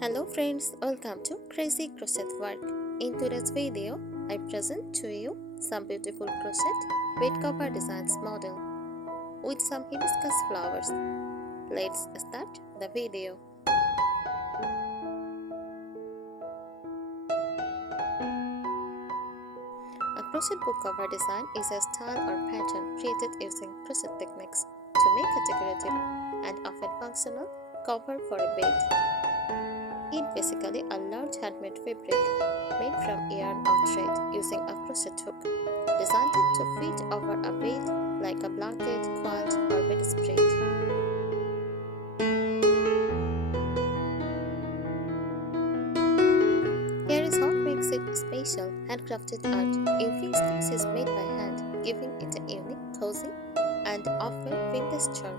Hello friends, welcome to Crazy Crochet Work. In today's video, I present to you some beautiful crochet bed cover designs model with some hibiscus flowers. Let's start the video. A crochet book cover design is a style or pattern created using crochet techniques to make a decorative and often functional cover for a bed. It's basically a large handmade fabric made from yarn or thread using a crochet hook, designed to fit over a bed like a blanket, quilt, or bedspread. Here is what makes it special: handcrafted art in fixed pieces made by hand, giving it a unique, cozy, and often vintage charm.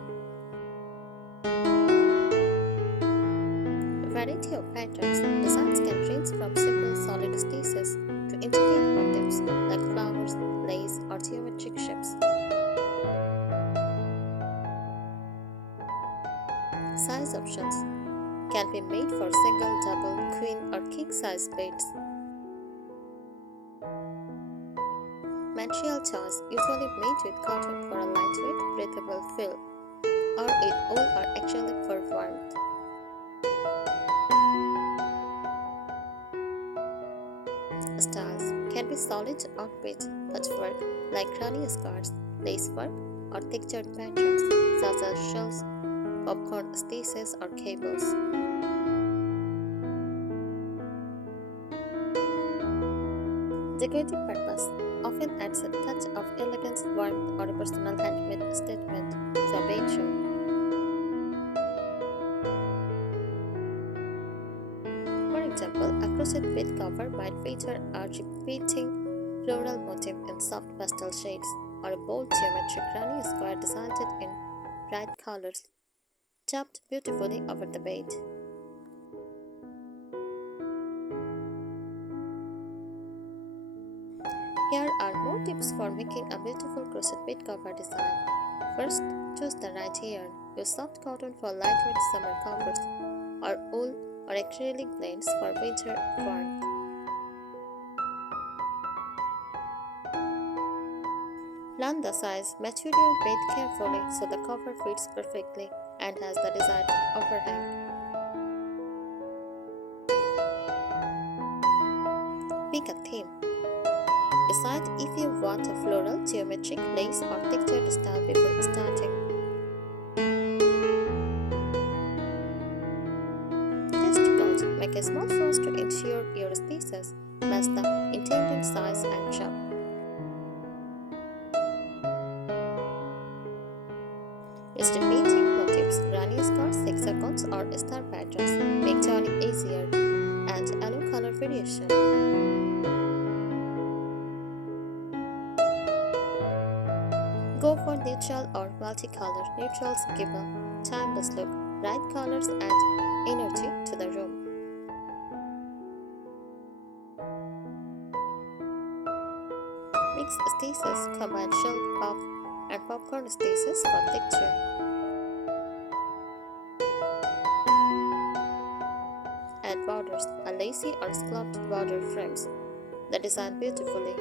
A variety of patterns, designs can range from simple solid stitches to intricate motifs like flowers, lace, or geometric shapes. Size options can be made for single, double, queen, or king size beds. Material choice usually made with cotton for a lightweight, breathable feel, or with wool or acrylic for warmth. Styles can be solid or bead, patchwork like granny scarves, lace work, or textured patterns such as shells, popcorn stitches, or cables. Decorative purpose often adds a touch of elegance, warmth, or a personal handmade statement to a bedroom. For example, a crochet bed cover might feature a repeating floral motif in soft pastel shades, or a bold geometric granny square designed in bright colors, chopped beautifully over the bed. Here are more tips for making a beautiful crochet bed cover design. First, choose the right yarn. Use soft cotton for lightweight summer covers, or wool or acrylic blends for winter warmth. Plan the size, measure your bed carefully so the cover fits perfectly and has the desired overhang. Pick a theme. Decide if you want a floral, geometric, lace, or textured style before starting. Test cut. Make a small frost to ensure your stitches match the intended size and shape. Use repeating motifs, granny scarves, hexagons, or star patterns. Make joining easier and allow color variation. Go for neutral or multicolor. Neutrals give a timeless look, bright colors add energy to the room. Mix stitches, combine shell, puff, and popcorn stitches for texture. Add borders, a lacy or scalloped border frames the design beautifully.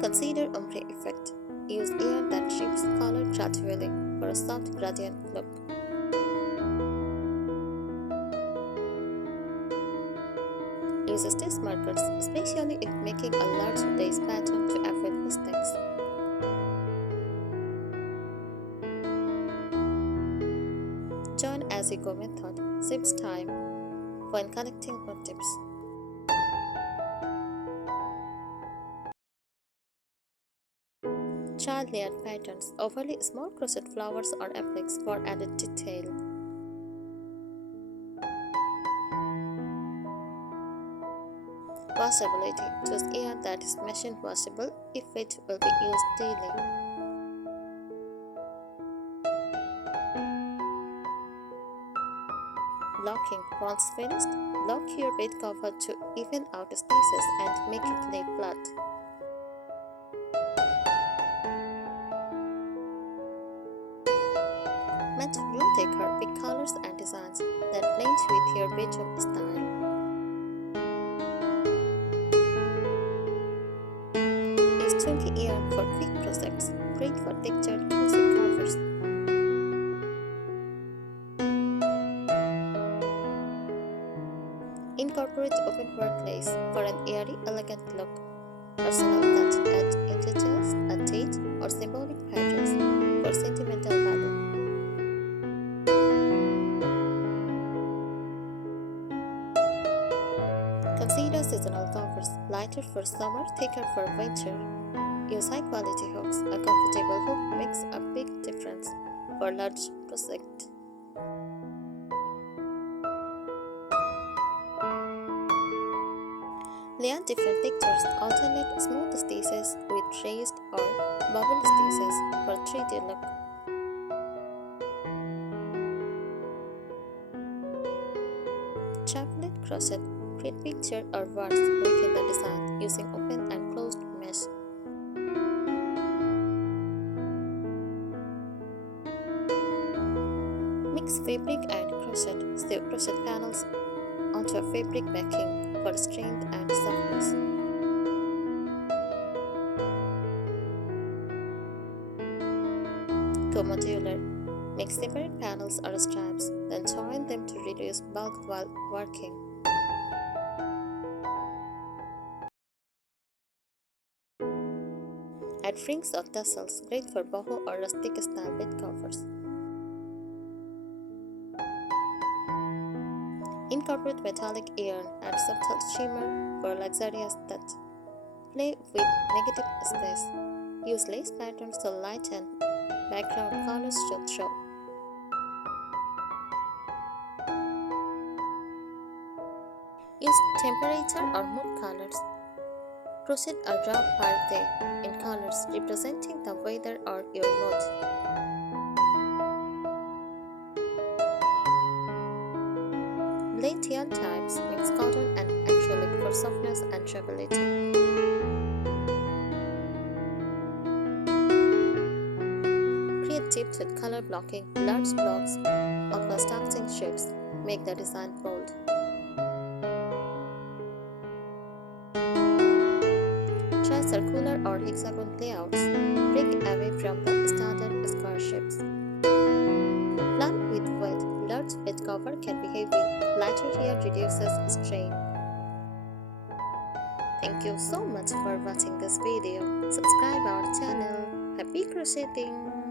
Consider ombre effect. Use yarn that shifts color gradually for a soft gradient look. Use stitch markers, especially if making a large lace pattern, to avoid mistakes. Join as you go method saves time when connecting motifs. Child layered patterns, overly small crochet flowers or appliques for added detail. Washability. Choose yarn that is machine washable if it will be used daily. Locking. Once finished, lock your bed cover to even out stitches and make it lay flat. Match room decor with colors and designs that blend with your bedroom style. Use chunky yarn for quick projects, great for textured cozy covers. Incorporate open-work lace for an airy, elegant look. Personal touch, add intertwines, a date, or symbolic patterns for sentimental value. Consider seasonal covers, lighter for summer, thicker for winter. Use high-quality hooks. A comfortable hook makes a big difference for large projects. Layer different textures, alternate smooth stitches with raised or bubble stitches for 3D look. Chocolate crochet, create picture or words within the design using open and closed mesh. Mix fabric and crochet. Sew crochet panels onto a fabric backing for strength and softness. Go modular. Make separate panels or straps, then join them to reduce bulk while working. Add rings or tassels, great for boho or rustic style bed covers. Incorporate metallic yarn and subtle shimmer for luxurious touch. Play with negative space. Use lace patterns to lighten background colors should show. Use temperature or mood colors. Crochet a raw party in colors representing the weather or your mood. Blend yarn types, mix cotton and acrylic for softness and durability. Create tips with color blocking, large blocks of contrasting shapes. Make the design bold. Try circular or hexagon layouts. Break away from the standard square shapes. Plan with weight. Large bed cover can be heavy. Lighter here reduces strain. Thank you so much for watching this video. Subscribe our channel. Happy crocheting!